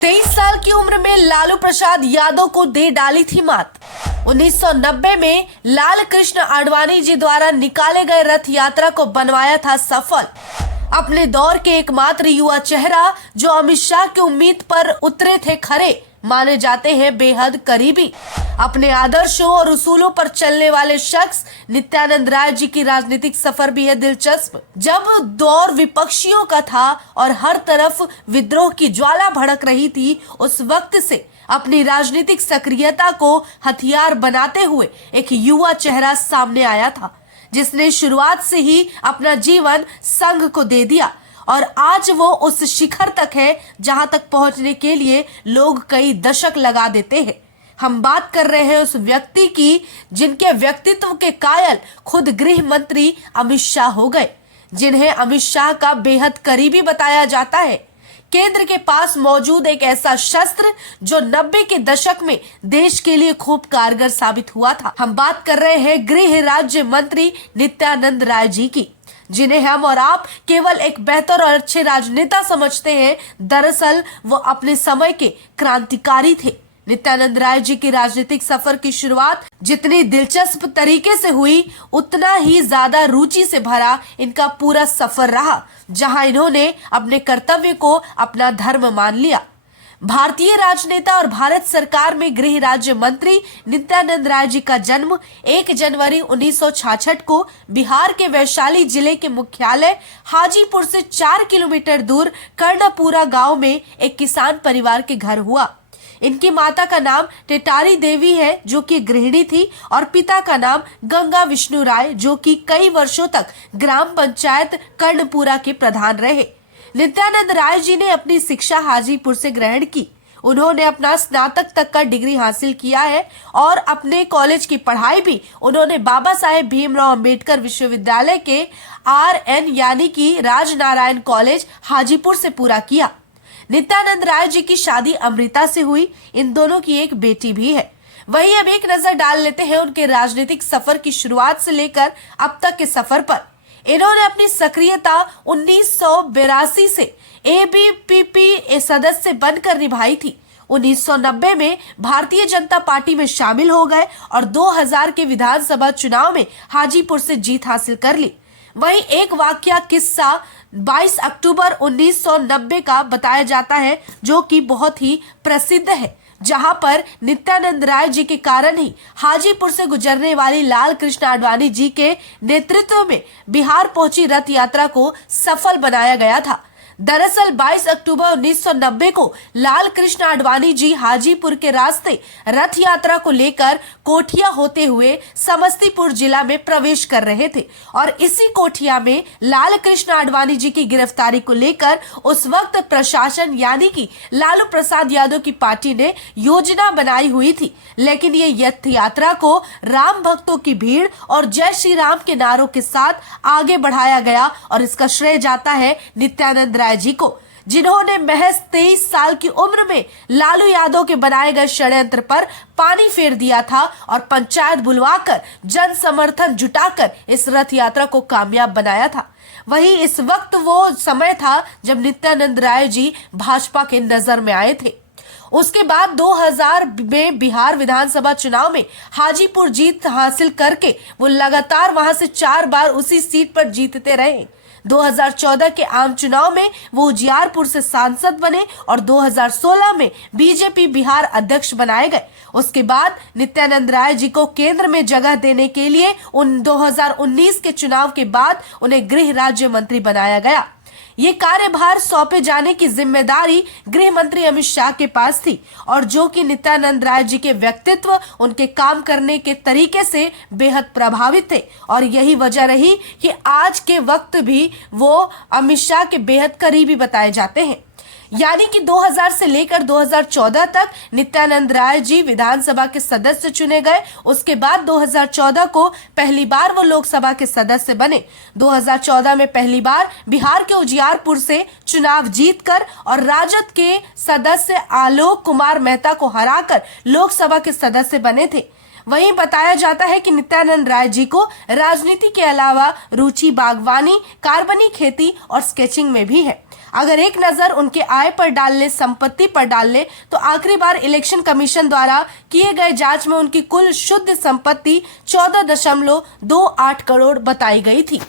23 साल की उम्र में लालू प्रसाद यादव को दे डाली थी मात। 1990 में लाल कृष्ण आडवाणी जी द्वारा निकाले गए रथ यात्रा को बनवाया था सफल। अपने दौर के एकमात्र युवा चेहरा जो अमित शाह की उम्मीद पर उतरे थे खरे, माने जाते हैं बेहद करीबी। अपने आदर्शों और उसूलों पर चलने वाले शख्स नित्यानंद राय जी की राजनीतिक सफर भी है दिलचस्प। जब दौर विपक्षियों का था और हर तरफ विद्रोह की ज्वाला भड़क रही थी, उस वक्त से अपनी राजनीतिक सक्रियता को हथियार बनाते हुए एक युवा चेहरा सामने आया था, जिसने शुरुआत से ही अपना जीवन संघ को दे दिया और आज वो उस शिखर तक है जहां तक पहुंचने के लिए लोग कई दशक लगा देते हैं। हम बात कर रहे हैं उस व्यक्ति की जिनके व्यक्तित्व के कायल खुद गृह मंत्री अमित शाह हो गए, जिन्हें अमित शाह का बेहद करीबी बताया जाता है। केंद्र के पास मौजूद एक ऐसा शस्त्र जो 90 के दशक में देश के लिए खूब कारगर साबित हुआ था। हम बात कर रहे हैं गृह राज्य मंत्री नित्यानंद राय जी की, जिन्हें हम और आप केवल एक बेहतर और अच्छे राजनेता समझते हैं। दरअसल वो अपने समय के क्रांतिकारी थे। नित्यानंद राय जी की राजनीतिक सफर की शुरुआत जितनी दिलचस्प तरीके से हुई, उतना ही ज्यादा रुचि से भरा इनका पूरा सफर रहा, जहां इन्होंने अपने कर्तव्य को अपना धर्म मान लिया। भारतीय राजनेता और भारत सरकार में गृह राज्य मंत्री नित्यानंद राय जी का जन्म 1 जनवरी 1966 को बिहार के वैशाली जिले के मुख्यालय हाजीपुर से 4 किलोमीटर दूर कर्णपुरा गांव में एक किसान परिवार के घर हुआ। इनकी माता का नाम टेटारी देवी है, जो कि गृहिणी थी, और पिता का नाम गंगा विष्णु राय, जो कि कई वर्षों तक ग्राम पंचायत कर्णपुरा के प्रधान रहे। नित्यानंद राय जी ने अपनी शिक्षा हाजीपुर से ग्रहण की। उन्होंने अपना स्नातक तक का डिग्री हासिल किया है और अपने कॉलेज की पढ़ाई भी उन्होंने बाबा साहेब भीमराव अंबेडकर विश्वविद्यालय के RN यानी कि राजनारायण कॉलेज हाजीपुर से पूरा किया। नित्यानंद राय जी की शादी अमृता से हुई। इन दोनों की एक बेटी भी है। वहीं अब एक नजर डाल लेते हैं उनके राजनीतिक सफर की शुरुआत से लेकर अब तक के सफर पर। इन्होंने अपनी सक्रियता 1982 से ABPP सदस्य बनकर निभाई थी। 1990 में भारतीय जनता पार्टी में शामिल हो गए और 2000 के विधानसभा चुनाव में हाजीपुर से जीत हासिल कर ली। वहीं एक वाकया किस्सा 22 अक्टूबर 1990 का बताया जाता है, जो कि बहुत ही प्रसिद्ध है, जहां पर नित्यानंद राय जी के कारण ही हाजीपुर से गुजरने वाली लाल कृष्ण आडवाणी जी के नेतृत्व में बिहार पहुंची रथ यात्रा को सफल बनाया गया था। दरअसल 22 अक्टूबर 1990 को लाल कृष्ण आडवाणी जी हाजीपुर के रास्ते रथ यात्रा को लेकर कोठिया होते हुए समस्तीपुर जिला में प्रवेश कर रहे थे और इसी कोठिया में लाल कृष्ण आडवाणी जी की गिरफ्तारी को लेकर उस वक्त प्रशासन यानी कि लालू प्रसाद यादव की पार्टी ने योजना बनाई हुई थी। लेकिन ये रथ यात्रा को राम भक्तों की भीड़ और जय श्री राम के नारों के साथ आगे बढ़ाया गया और इसका श्रेय जाता है नित्यानंद राय जी को, जिन्होंने महज 23 साल की उम्र में लालू यादव के बनाए गए षड्यंत्र पर पानी फेर दिया था और पंचायत बुलवाकर जन समर्थन जुटाकर इस रथ यात्रा को कामयाब बनाया था। वहीं इस वक्त वो समय था जब नित्यानंद राय जी भाजपा के नजर में आए थे। उसके बाद 2000 में बिहार विधानसभा चुनाव में हाजीपुर जीत हासिल करके वो लगातार वहां से 4 बार उसी सीट पर जीतते रहे। 2014 के आम चुनाव में वो उजियारपुर से सांसद बने और 2016 में बीजेपी बिहार अध्यक्ष बनाए गए। उसके बाद नित्यानंद राय जी को केंद्र में जगह देने के लिए 2019 के चुनाव के बाद उन्हें गृह राज्य मंत्री बनाया गया। ये कार्यभार सौंपे जाने की जिम्मेदारी गृह मंत्री अमित शाह के पास थी और जो कि नित्यानंद राय जी के व्यक्तित्व, उनके काम करने के तरीके से बेहद प्रभावित थे और यही वजह रही कि आज के वक्त भी वो अमित शाह के बेहद करीबी बताए जाते हैं। यानी कि 2000 से लेकर 2014 तक नित्यानंद राय जी विधानसभा के सदस्य चुने गए। उसके बाद 2014 को पहली बार वो लोकसभा के सदस्य बने। 2014 में पहली बार बिहार के उजियारपुर से चुनाव जीतकर और राजद के सदस्य आलोक कुमार मेहता को हराकर लोकसभा के सदस्य बने थे। वहीं बताया जाता है कि नित्यानंद राय जी को राजनीति के अलावा रुचि बागवानी, कार्बनिक खेती और स्केचिंग में भी है। अगर एक नजर उनके आय पर डाल ले, संपत्ति पर डाल ले, तो आखिरी बार इलेक्शन कमीशन द्वारा किए गए जांच में उनकी कुल शुद्ध संपत्ति 14.28 करोड़ बताई गई थी।